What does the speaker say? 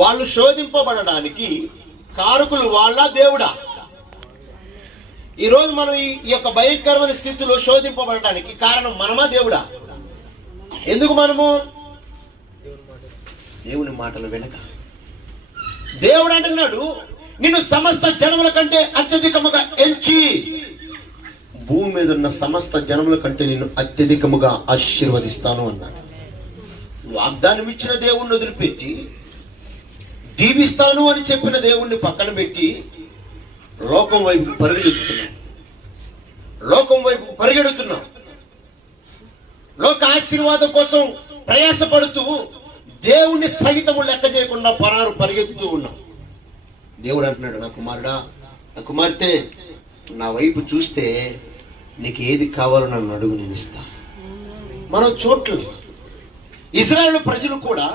వాళ్ళు శోధింపబడడానికి కారకులు వాళ్ళ దేవుడా? ఈరోజు మనం ఈ యొక్క భయంకరమైన స్థితిలో శోధింపబడడానికి కారణం మనమా దేవుడా? ఎందుకు మనము దేవుని మాటలు వెనక? దేవుడు అంటున్నాడు, నిన్ను సమస్త జనముల కంటే అత్యధికముగా ఎంచి భూమి మీద ఉన్న సమస్త జనముల కంటే నిన్ను అత్యధికముగా ఆశీర్వదిస్తాను అన్నాడు. వాగ్దానం ఇచ్చిన దేవుణ్ణి వదిలిపెట్టి, దీవిస్తాను అని చెప్పిన దేవుణ్ణి పక్కన పెట్టి లోకం వైపు పరిగెడుతున్నాం. లోక ఆశీర్వాదం కోసం ప్రయాసపడుతూ దేవుణ్ణి సహితము లెక్క చేయకుండా పరిగెత్తుతూ ఉన్నాం. దేవుడు అంటున్నాడు, నా కుమారుడా, నా కుమార్తె, నా వైపు చూస్తే నీకు ఏది కావాలో నన్ను అడుగు, నేను ఇస్తా. మనం చూడలేదు. ఇశ్రాయేలు ప్రజలు కూడా